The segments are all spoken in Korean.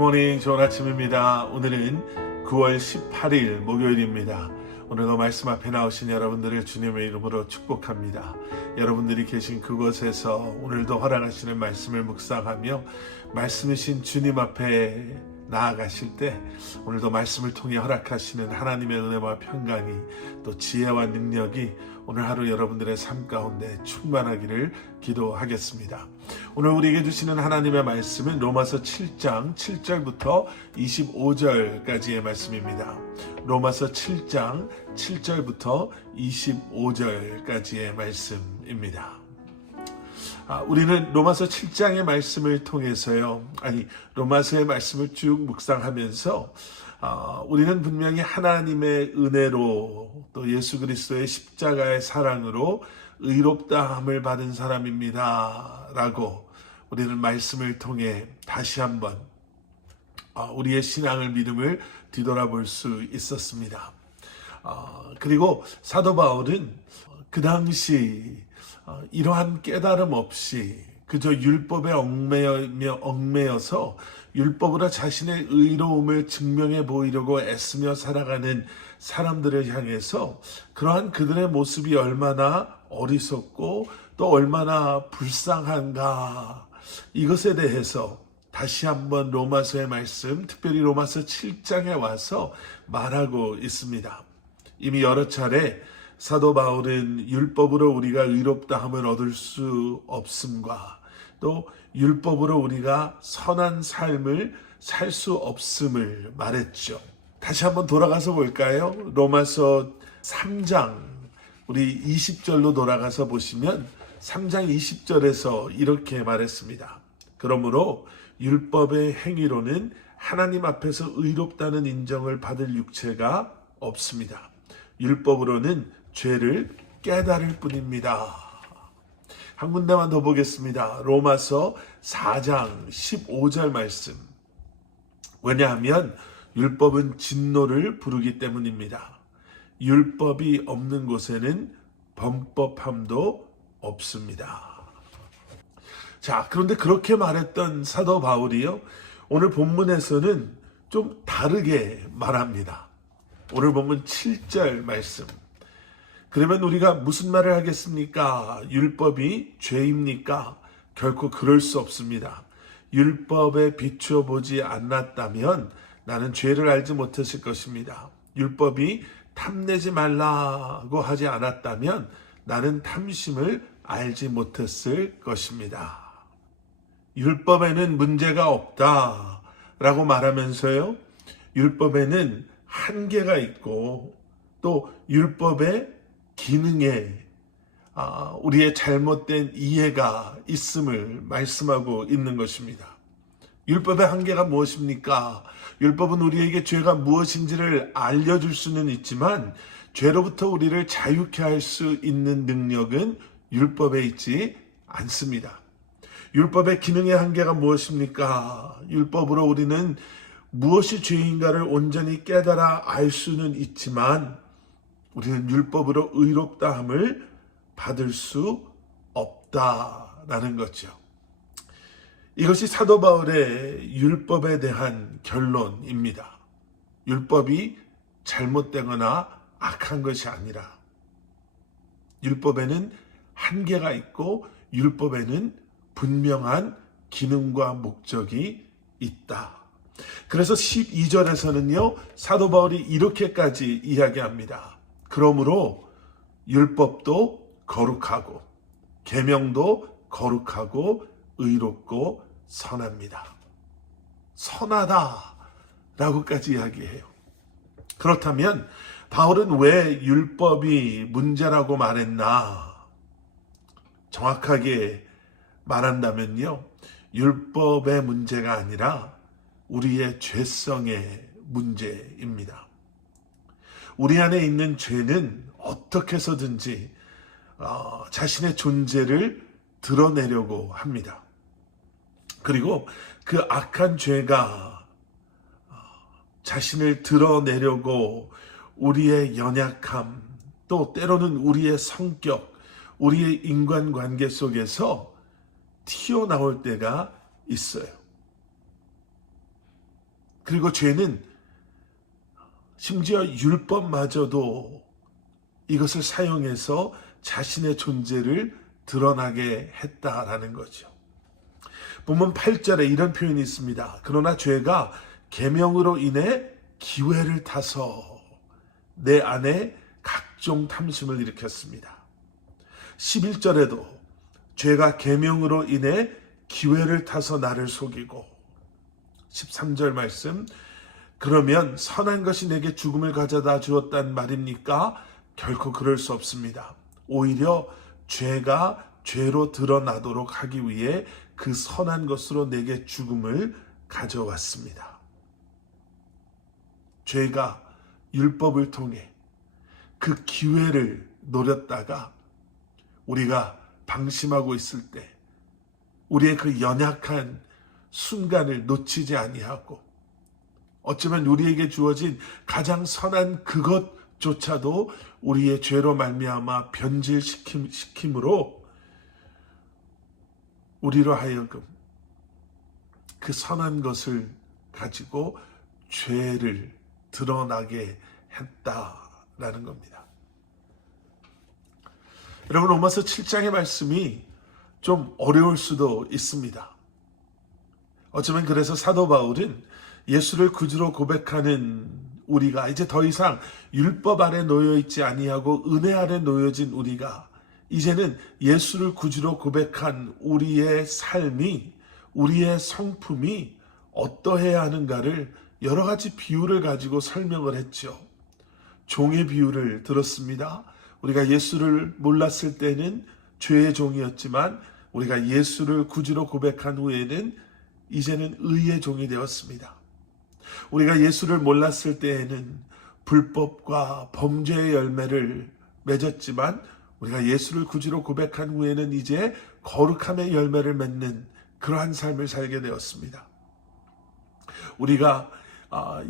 굿모닝, 좋은 아침입니다. 오늘은 9월 18일 목요일입니다. 오늘도 말씀 앞에 나오신 여러분들을 주님의 이름으로 축복합니다. 여러분들이 계신 그곳에서 오늘도 허락하시는 말씀을 묵상하며 말씀이신 주님 앞에 나아가실 때 오늘도 말씀을 통해 허락하시는 하나님의 은혜와 평강이 또 지혜와 능력이 오늘 하루 여러분들의 삶 가운데 충만하기를 기도하겠습니다. 오늘 우리에게 주시는 하나님의 말씀은 로마서 7장 7절부터 25절까지의 말씀입니다. 로마서 7장 7절부터 25절까지의 말씀입니다. 우리는 로마서 7장의 말씀을 통해서요, 로마서의 말씀을 쭉 묵상하면서 우리는 분명히 하나님의 은혜로 또 예수 그리스도의 십자가의 사랑으로 의롭다함을 받은 사람입니다 라고 우리는 말씀을 통해 다시 한번 우리의 신앙을 믿음을 뒤돌아볼 수 있었습니다. 그리고 사도 바울은 그 당시 이러한 깨달음 없이 그저 율법에 얽매여서 율법으로 자신의 의로움을 증명해 보이려고 애쓰며 살아가는 사람들을 향해서 그러한 그들의 모습이 얼마나 어리석고 또 얼마나 불쌍한가, 이것에 대해서 다시 한번 로마서의 말씀, 특별히 로마서 7장에 와서 말하고 있습니다. 이미 여러 차례 사도 바울은 율법으로 우리가 의롭다함을 얻을 수 없음과 또 율법으로 우리가 선한 삶을 살 수 없음을 말했죠. 다시 한번 돌아가서 볼까요? 로마서 3장 우리 20절로 돌아가서 보시면 3장 20절에서 이렇게 말했습니다. 그러므로 율법의 행위로는 하나님 앞에서 의롭다는 인정을 받을 육체가 없습니다. 율법으로는 죄를 깨달을 뿐입니다. 한 군데만 더 보겠습니다. 로마서 4장 15절 말씀. 왜냐하면 율법은 진노를 부르기 때문입니다. 율법이 없는 곳에는 범법함도 없습니다. 자, 그런데 그렇게 말했던 사도 바울이요, 오늘 본문에서는 좀 다르게 말합니다. 오늘 본문 7절 말씀. 그러면 우리가 무슨 말을 하겠습니까? 율법이 죄입니까? 결코 그럴 수 없습니다. 율법에 비추어 보지 않았다면 나는 죄를 알지 못했을 것입니다. 율법이 탐내지 말라고 하지 않았다면 나는 탐심을 알지 못했을 것입니다. 율법에는 문제가 없다라고 말하면서요, 율법에는 한계가 있고 또 율법의 기능에 우리의 잘못된 이해가 있음을 말씀하고 있는 것입니다. 율법의 한계가 무엇입니까? 율법은 우리에게 죄가 무엇인지를 알려줄 수는 있지만 죄로부터 우리를 자유케 할 수 있는 능력은 율법에 있지 않습니다. 율법의 기능의 한계가 무엇입니까? 율법으로 우리는 무엇이 죄인가를 온전히 깨달아 알 수는 있지만 우리는 율법으로 의롭다함을 받을 수 없다라는 거죠. 이것이 사도 바울의 율법에 대한 결론입니다. 율법이 잘못되거나 악한 것이 아니라 율법에는 한계가 있고 율법에는 분명한 기능과 목적이 있다. 그래서 12절에서는요, 사도 바울이 이렇게까지 이야기합니다. 그러므로 율법도 거룩하고 계명도 거룩하고 의롭고 선합니다. 선하다라고까지 이야기해요. 그렇다면 바울은 왜 율법이 문제라고 말했나? 정확하게 말한다면요, 율법의 문제가 아니라 우리의 죄성의 문제입니다. 우리 안에 있는 죄는 어떻게 해서든지 자신의 존재를 드러내려고 합니다. 그리고 그 악한 죄가 자신을 드러내려고 우리의 연약함, 또 때로는 우리의 성격, 우리의 인간관계 속에서 튀어나올 때가 있어요. 그리고 죄는 심지어 율법마저도 이것을 사용해서 자신의 존재를 드러나게 했다라는 거죠. 본문 8절에 이런 표현이 있습니다. 그러나 죄가 계명으로 인해 기회를 타서 내 안에 각종 탐심을 일으켰습니다. 11절에도 죄가 계명으로 인해 기회를 타서 나를 속이고, 13절 말씀, 그러면 선한 것이 내게 죽음을 가져다 주었단 말입니까? 결코 그럴 수 없습니다. 오히려 죄가 죄로 드러나도록 하기 위해 그 선한 것으로 내게 죽음을 가져왔습니다. 죄가 율법을 통해 그 기회를 노렸다가 우리가 방심하고 있을 때 우리의 그 연약한 순간을 놓치지 아니하고, 어쩌면 우리에게 주어진 가장 선한 그것조차도 우리의 죄로 말미암아 변질시킴으로 우리로 하여금 그 선한 것을 가지고 죄를 드러나게 했다라는 겁니다. 여러분, 로마서 7장의 말씀이 좀 어려울 수도 있습니다. 어쩌면 그래서 사도 바울은 예수를 구주로 고백하는 우리가 이제 더 이상 율법 아래 놓여 있지 아니하고 은혜 아래 놓여진 우리가 이제는 예수를 구주로 고백한 우리의 삶이, 우리의 성품이 어떠해야 하는가를 여러 가지 비유를 가지고 설명을 했죠. 종의 비유를 들었습니다. 우리가 예수를 몰랐을 때는 죄의 종이었지만 우리가 예수를 구주로 고백한 후에는 이제는 의의 종이 되었습니다. 우리가 예수를 몰랐을 때에는 불법과 범죄의 열매를 맺었지만 우리가 예수를 구주로 고백한 후에는 이제 거룩함의 열매를 맺는 그러한 삶을 살게 되었습니다. 우리가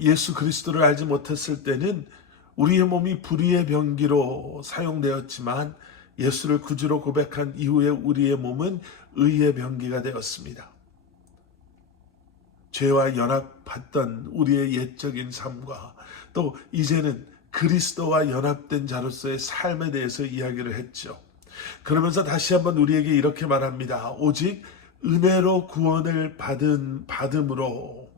예수 그리스도를 알지 못했을 때는 우리의 몸이 불의의 병기로 사용되었지만 예수를 구주로 고백한 이후에 우리의 몸은 의의 병기가 되었습니다. 죄와 연합했던 우리의 옛적인 삶과 또 이제는 그리스도와 연합된 자로서의 삶에 대해서 이야기를 했죠. 그러면서 다시 한번 우리에게 이렇게 말합니다. 오직 은혜로 구원을 받음으로,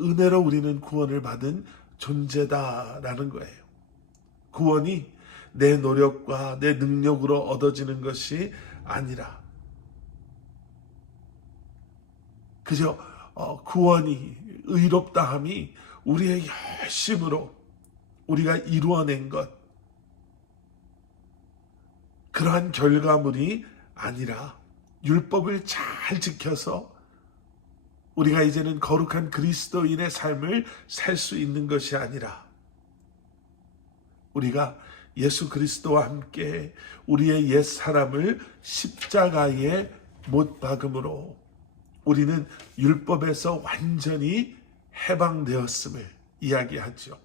은혜로 우리는 구원을 받은 존재다라는 거예요. 구원이 내 노력과 내 능력으로 얻어지는 것이 아니라 그저 구원이, 의롭다함이 우리의 열심으로 우리가 이루어낸 것, 그러한 결과물이 아니라 율법을 잘 지켜서 우리가 이제는 거룩한 그리스도인의 삶을 살 수 있는 것이 아니라 우리가 예수 그리스도와 함께 우리의 옛 사람을 십자가에 못 박음으로 우리는 율법에서 완전히 해방되었음을 이야기하죠.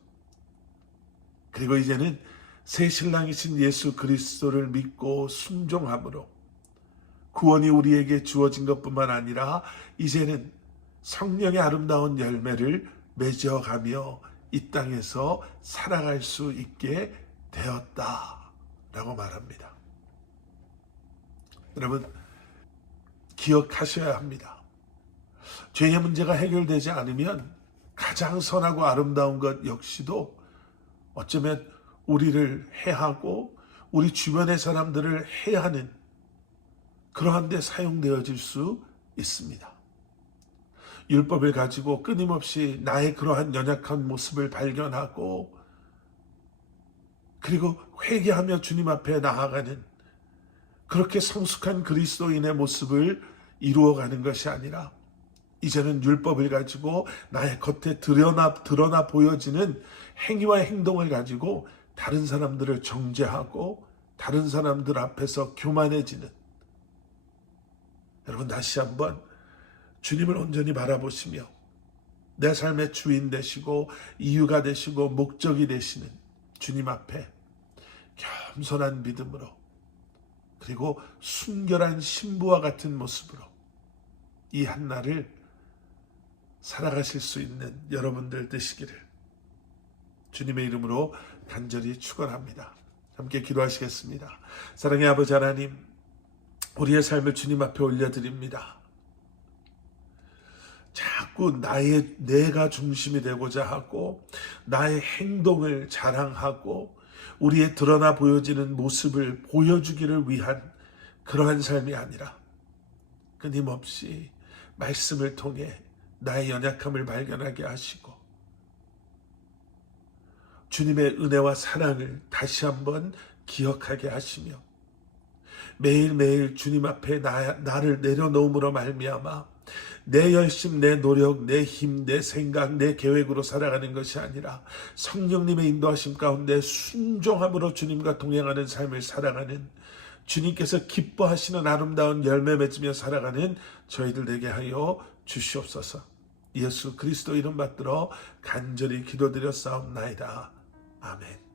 그리고 이제는 새 신랑이신 예수 그리스도를 믿고 순종함으로 구원이 우리에게 주어진 것뿐만 아니라 이제는 성령의 아름다운 열매를 맺어가며 이 땅에서 살아갈 수 있게 되었다라고 말합니다. 여러분, 기억하셔야 합니다. 죄의 문제가 해결되지 않으면 가장 선하고 아름다운 것 역시도 어쩌면 우리를 해하고 우리 주변의 사람들을 해하는 그러한 데 사용되어질 수 있습니다. 율법을 가지고 끊임없이 나의 그러한 연약한 모습을 발견하고 그리고 회개하며 주님 앞에 나아가는 그렇게 성숙한 그리스도인의 모습을 이루어가는 것이 아니라 이제는 율법을 가지고 나의 겉에 드러나 보여지는 행위와 행동을 가지고 다른 사람들을 정죄하고 다른 사람들 앞에서 교만해지는, 여러분 다시 한번 주님을 온전히 바라보시며 내 삶의 주인 되시고 이유가 되시고 목적이 되시는 주님 앞에 겸손한 믿음으로 그리고 순결한 신부와 같은 모습으로 이 한날을 살아가실 수 있는 여러분들 되시기를 주님의 이름으로 간절히 축원합니다. 함께 기도하시겠습니다. 사랑의 아버지 하나님, 우리의 삶을 주님 앞에 올려드립니다. 자꾸 내가 중심이 되고자 하고 나의 행동을 자랑하고 우리의 드러나 보여지는 모습을 보여주기를 위한 그러한 삶이 아니라 끊임없이 말씀을 통해 나의 연약함을 발견하게 하시고 주님의 은혜와 사랑을 다시 한번 기억하게 하시며 매일매일 주님 앞에 나를 내려놓음으로 말미암아 내 열심, 내 노력, 내 힘, 내 생각, 내 계획으로 살아가는 것이 아니라 성령님의 인도하심 가운데 순종함으로 주님과 동행하는 삶을 살아가는 주님께서 기뻐하시는 아름다운 열매 맺으며 살아가는 저희들 되게 하여 주시옵소서. 예수 그리스도 이름 받들어 간절히 기도드렸사옵나이다. 아멘.